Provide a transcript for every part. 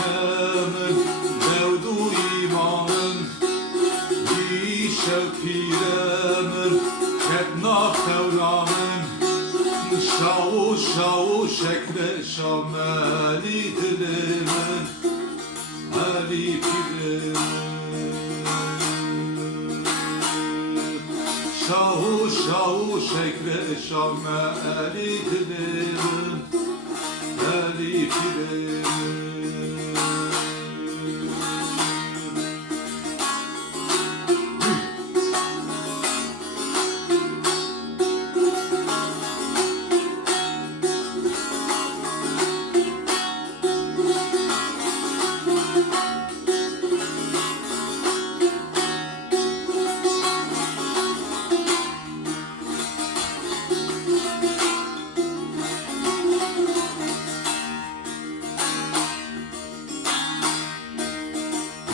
piremin devdu imanın Dişev piremin ketna fevranın Şavu şavu şekre şameli dilimin Ali piremin Şavu şavu şekre şameli dilimin Ali piremin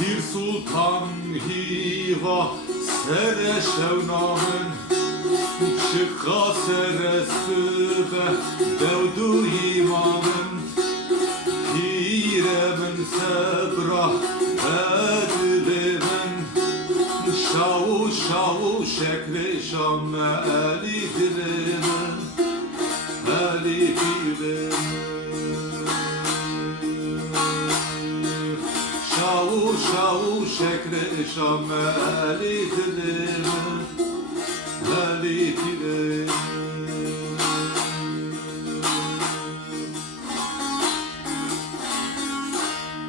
Bir sultan hiva sere şevnamın Çıkka seresi ve devdu imanın Piremin sebra edilimin Şavu şavu şekri şamme eli dilimin Eli piremin Şavu şavu şekre şameli dilimin Eli piremin